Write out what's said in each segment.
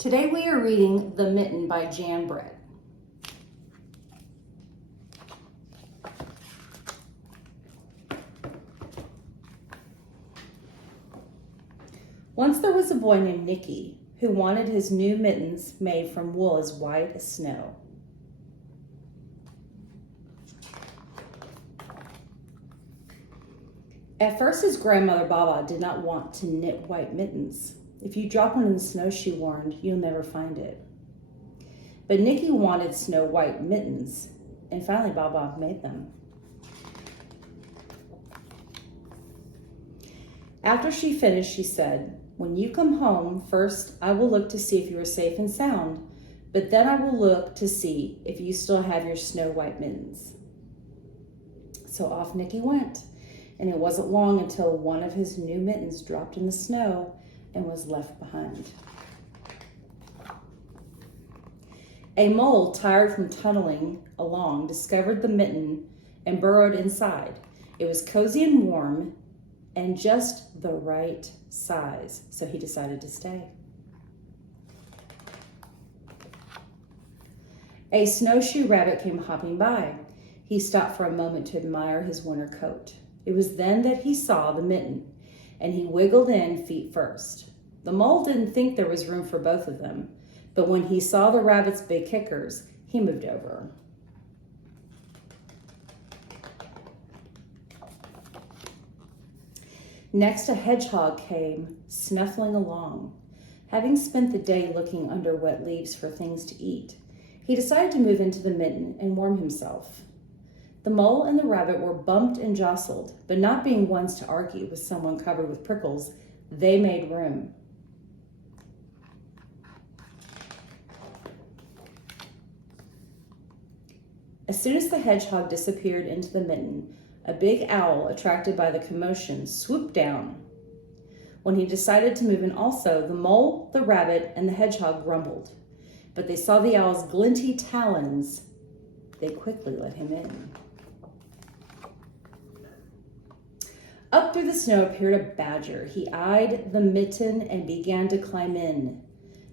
Today we are reading The Mitten by Jan Brett. Once there was a boy named Nicki who wanted his new mittens made from wool as white as snow. At first, his grandmother Baba did not want to knit white mittens. If you drop one in the snow, she warned, you'll never find it. But Nicki wanted snow white mittens, and finally Baba made them. After she finished, she said, "When you come home, first I will look to see if you are safe and sound, but then I will look to see if you still have your snow white mittens." So off Nicki went, and it wasn't long until one of his new mittens dropped in the snow and was left behind. A mole, tired from tunneling along, discovered the mitten and burrowed inside. It was cozy and warm and just the right size, so he decided to stay. A snowshoe rabbit came hopping by. He stopped for a moment to admire his winter coat. It was then that he saw the mitten, and he wiggled in feet first. The mole didn't think there was room for both of them, but when he saw the rabbit's big kickers, he moved over. Next, a hedgehog came snuffling along. Having spent the day looking under wet leaves for things to eat, he decided to move into the mitten and warm himself. The mole and the rabbit were bumped and jostled, but not being ones to argue with someone covered with prickles, they made room. As soon as the hedgehog disappeared into the mitten, a big owl, attracted by the commotion, swooped down. When he decided to move in also, the mole, the rabbit, and the hedgehog grumbled, but they saw the owl's glinty talons. They quickly let him in. Up through the snow appeared a badger. He eyed the mitten and began to climb in.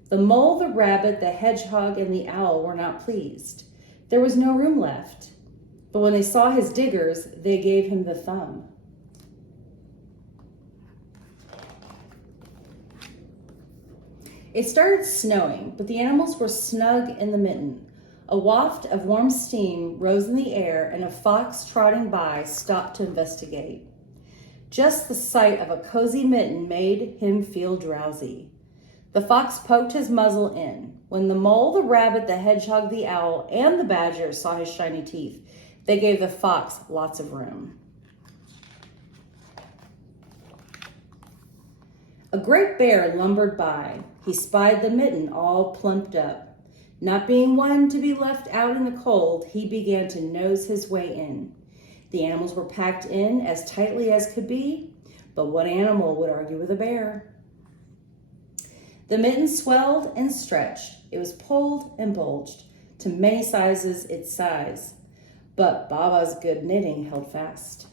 The mole, the rabbit, the hedgehog, and the owl were not pleased. There was no room left. But when they saw his diggers, they gave him the thumb. It started snowing, but the animals were snug in the mitten. A waft of warm steam rose in the air, and a fox trotting by stopped to investigate. Just the sight of a cozy mitten made him feel drowsy. The fox poked his muzzle in. When the mole, the rabbit, the hedgehog, the owl, and the badger saw his shiny teeth, they gave the fox lots of room. A great bear lumbered by. He spied the mitten all plumped up. Not being one to be left out in the cold, he began to nose his way in. The animals were packed in as tightly as could be, but what animal would argue with a bear? The mitten swelled and stretched. It was pulled and bulged to many sizes its size, but Baba's good knitting held fast.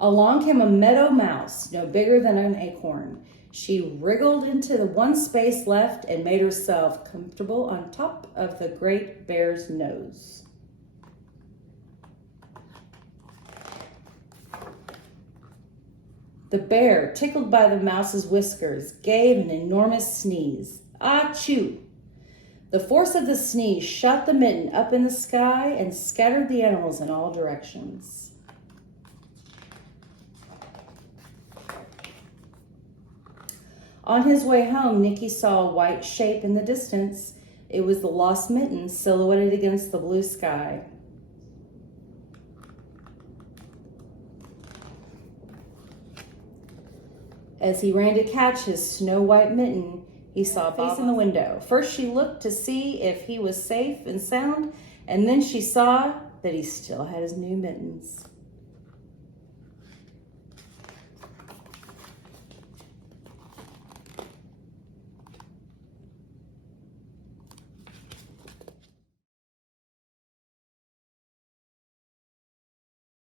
Along came a meadow mouse, no bigger than an acorn. She wriggled into the one space left and made herself comfortable on top of the great bear's nose. The bear, tickled by the mouse's whiskers, gave an enormous sneeze. Achoo! The force of the sneeze shot the mitten up in the sky and scattered the animals in all directions. On his way home, Nicki saw a white shape in the distance. It was the lost mitten silhouetted against the blue sky. As he ran to catch his snow-white mitten, he saw a face in the window. First, she looked to see if he was safe and sound, and then she saw that he still had his new mittens.